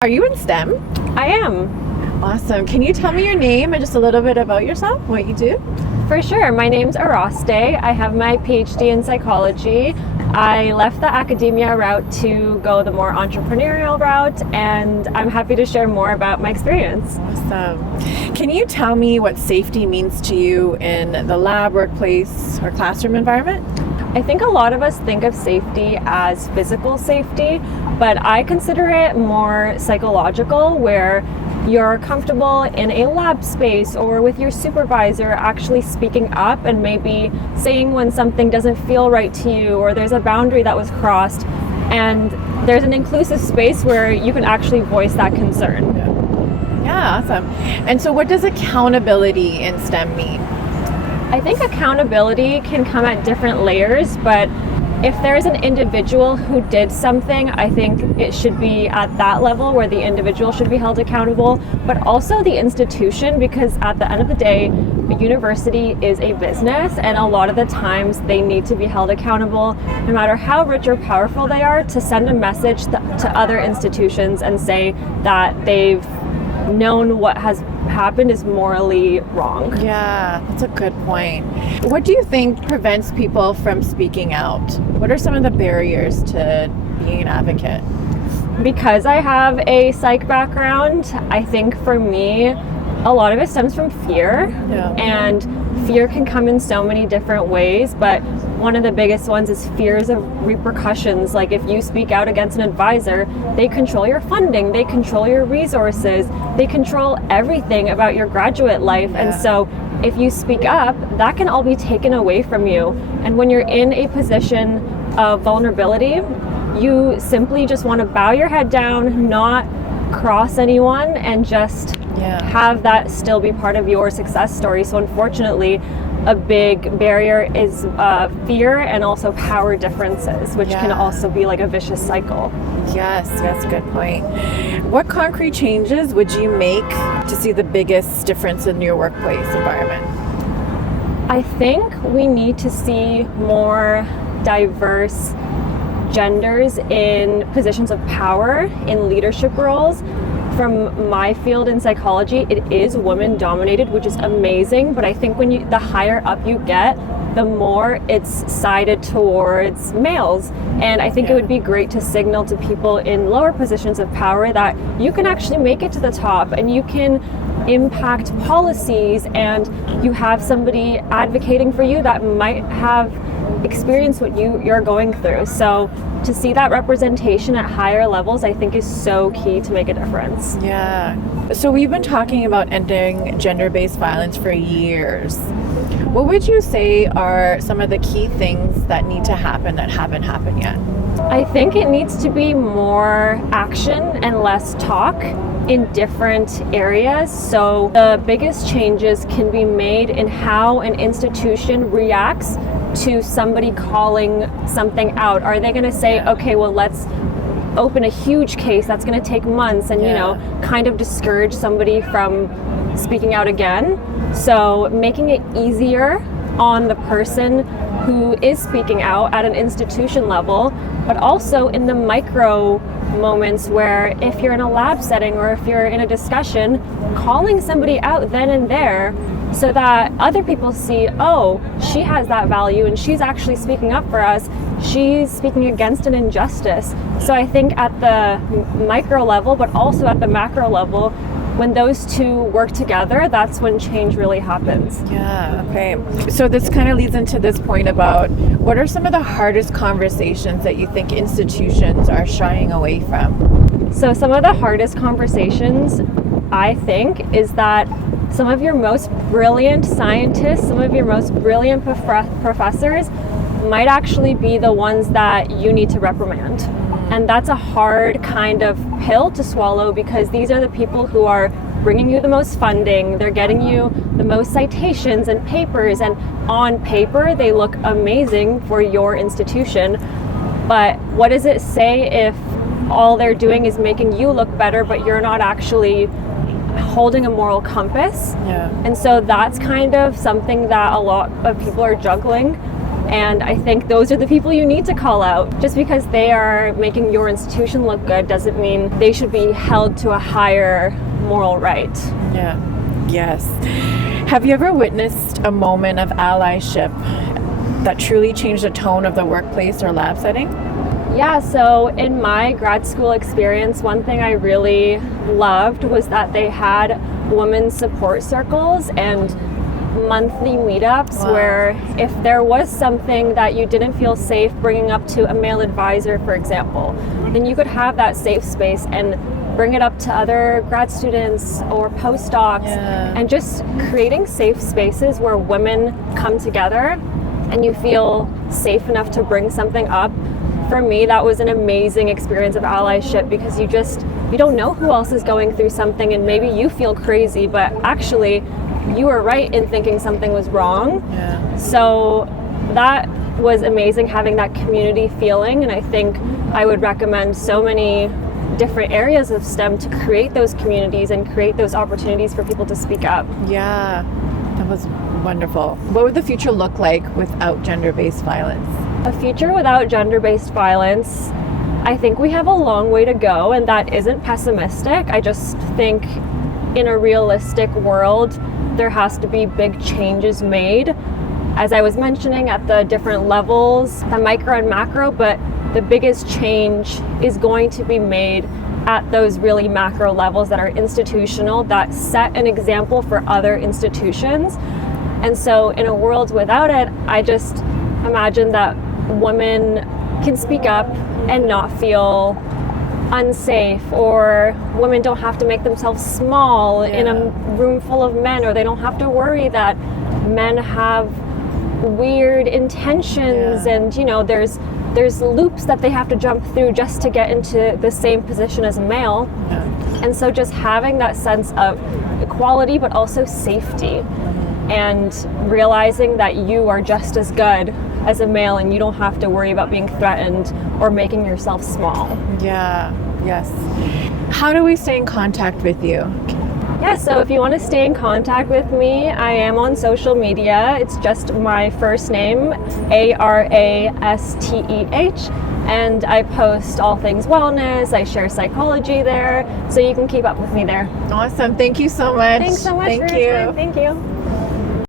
Are you in STEM? I am. Awesome. Can you tell me your name and just a little bit about yourself, what you do? For sure. My name's Arasteh. I have my PhD in psychology. I left the academia route to go the more entrepreneurial route, and I'm happy to share more about my experience. Awesome. Can you tell me what safety means to you in the lab, workplace, or classroom environment? I think a lot of us think of safety as physical safety, but I consider it more psychological, where you're comfortable in a lab space or with your supervisor actually speaking up and maybe saying when something doesn't feel right to you or there's a boundary that was crossed, and there's an inclusive space where you can actually voice that concern. Yeah, awesome. And so what does accountability in STEM mean? I think accountability can come at different layers, but if there's an individual who did something, I think it should be at that level where the individual should be held accountable, but also the institution, because at the end of the day, a university is a business, and a lot of the times they need to be held accountable, no matter how rich or powerful they are, to send a message to other institutions and say that they've known what has happened is morally wrong. Yeah, that's a good point. What do you think prevents people from speaking out? What are some of the barriers to being an advocate? Because I have a psych background, I think for me, a lot of it stems from fear. Yeah. And fear can come in so many different ways, but one of the biggest ones is fears of repercussions. Like if you speak out against an advisor, they control your funding, they control your resources, they control everything about your graduate life. Yeah. And so if you speak up, that can all be taken away from you. And when you're in a position of vulnerability, you simply just want to bow your head down, not cross anyone, and just have that still be part of your success story. So unfortunately, a big barrier is fear and also power differences, which can also be like a vicious cycle. Yes, good point. What concrete changes would you make to see the biggest difference in your workplace environment? I think we need to see more diverse genders in positions of power, in leadership roles. From my field in psychology, it is women dominated, which is amazing, but I think when the higher up you get, the more it's sided towards males. And I think it would be great to signal to people in lower positions of power that you can actually make it to the top and you can impact policies, and you have somebody advocating for you that might have experienced what you're going through. So to see that representation at higher levels, I think is so key to make a difference. Yeah. So we've been talking about ending gender-based violence for years. What would you say are some of the key things that need to happen that haven't happened yet? I think it needs to be more action and less talk in different areas. So the biggest changes can be made in how an institution reacts to somebody calling something out. Are they going to say, okay, well, let's open a huge case that's going to take months and, kind of discourage somebody from speaking out again? So making it easier on the person who is speaking out at an institution level, but also in the micro moments where if you're in a lab setting or if you're in a discussion, calling somebody out then and there, so that other people see, oh, she has that value and she's actually speaking up for us. She's speaking against an injustice. So I think at the micro level, but also at the macro level, when those two work together, that's when change really happens. Yeah, okay. So this kind of leads into this point about what are some of the hardest conversations that you think institutions are shying away from? So some of the hardest conversations, I think, is that some of your most brilliant scientists, some of your most brilliant professors might actually be the ones that you need to reprimand. And that's a hard kind of pill to swallow, because these are the people who are bringing you the most funding, they're getting you the most citations and papers, and on paper they look amazing for your institution. But what does it say if all they're doing is making you look better, but you're not actually holding a moral compass? Yeah. And so that's kind of something that a lot of people are juggling And I think those are the people you need to call out. Just because they are making your institution look good doesn't mean they should be held to a higher moral right. Yeah. Yes. Have you ever witnessed a moment of allyship that truly changed the tone of the workplace or lab setting? Yeah, so in my grad school experience, one thing I really loved was that they had women's support circles and monthly meetups. Wow. Where if there was something that you didn't feel safe bringing up to a male advisor, for example, then you could have that safe space and bring it up to other grad students or postdocs. Yeah. And just creating safe spaces where women come together and you feel safe enough to bring something up. For me, that was an amazing experience of allyship, because you don't know who else is going through something, and maybe you feel crazy, but actually you were right in thinking something was wrong. Yeah. So that was amazing, having that community feeling, and I think I would recommend so many different areas of STEM to create those communities and create those opportunities for people to speak up. Yeah, that was wonderful. What would the future look like without gender-based violence? A future without gender-based violence, I think we have a long way to go, and that isn't pessimistic. I just think in a realistic world, there has to be big changes made, as I was mentioning, at the different levels, the micro and macro, but the biggest change is going to be made at those really macro levels that are institutional, that set an example for other institutions. And so in a world without it, I just imagine that women can speak up and not feel unsafe, or women don't have to make themselves small in a room full of men, or they don't have to worry that men have weird intentions, and there's loops that they have to jump through just to get into the same position as a male. And so just having that sense of equality but also safety, and realizing that you are just as good as a male and you don't have to worry about being threatened or making yourself small. Yeah, yes. How do we stay in contact with you? Yeah, so if you want to stay in contact with me, I am on social media. It's just my first name, Arasteh, and I post all things wellness. I share psychology there, so you can keep up with me there. Awesome. Thank you so much. Thanks so much for your time. Thank you.